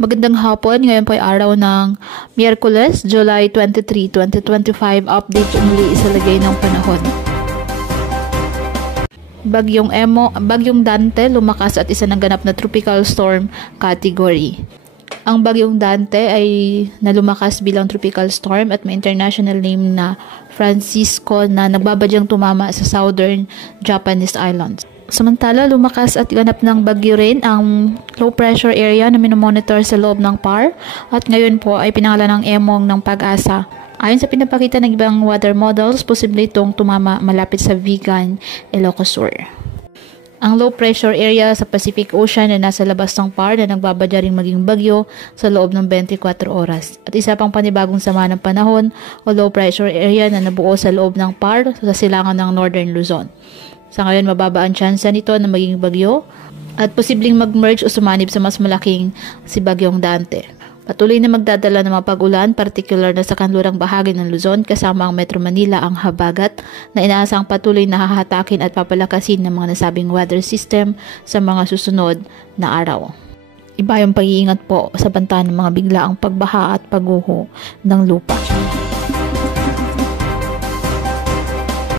Magandang hapon, ngayon po ay araw ng Miyerkules, July 23, 2025. Update muli sa lagay ng panahon. Bagyong Dante lumakas at isa ng ganap na tropical storm category. Ang Bagyong Dante ay nalumakas bilang tropical storm at may international name na Francisco na nagbabadyang tumama sa southern Japanese islands. Samantala, lumakas at ganap ng bagyo rin ang low pressure area na minomonitor sa loob ng PAR at ngayon po ay pinangalan ng Emong ng Pag-asa. Ayon sa pinapakita ng ibang weather models, posible itong tumama malapit sa Vigan, Ilocos Sur. Ang low pressure area sa Pacific Ocean na nasa labas ng PAR na nagbabadya ring maging bagyo sa loob ng 24 oras. At isa pang panibagong sama ng panahon o low pressure area na nabuo sa loob ng PAR sa silangan ng Northern Luzon. Sa ngayon, mababa ang tsansa nito na maging bagyo at posibleng mag-merge o sumanib sa mas malaking si Bagyong Dante. Patuloy na magdadala ng mga pag-ulan, partikular na sa kanlurang bahagi ng Luzon kasama ang Metro Manila ang habagat na inaasang patuloy na hahatakin at papalakasin ng mga nasabing weather system sa mga susunod na araw. Iba yung pag-iingat po sa banta ng mga biglaang pagbaha at pagguho ng lupa.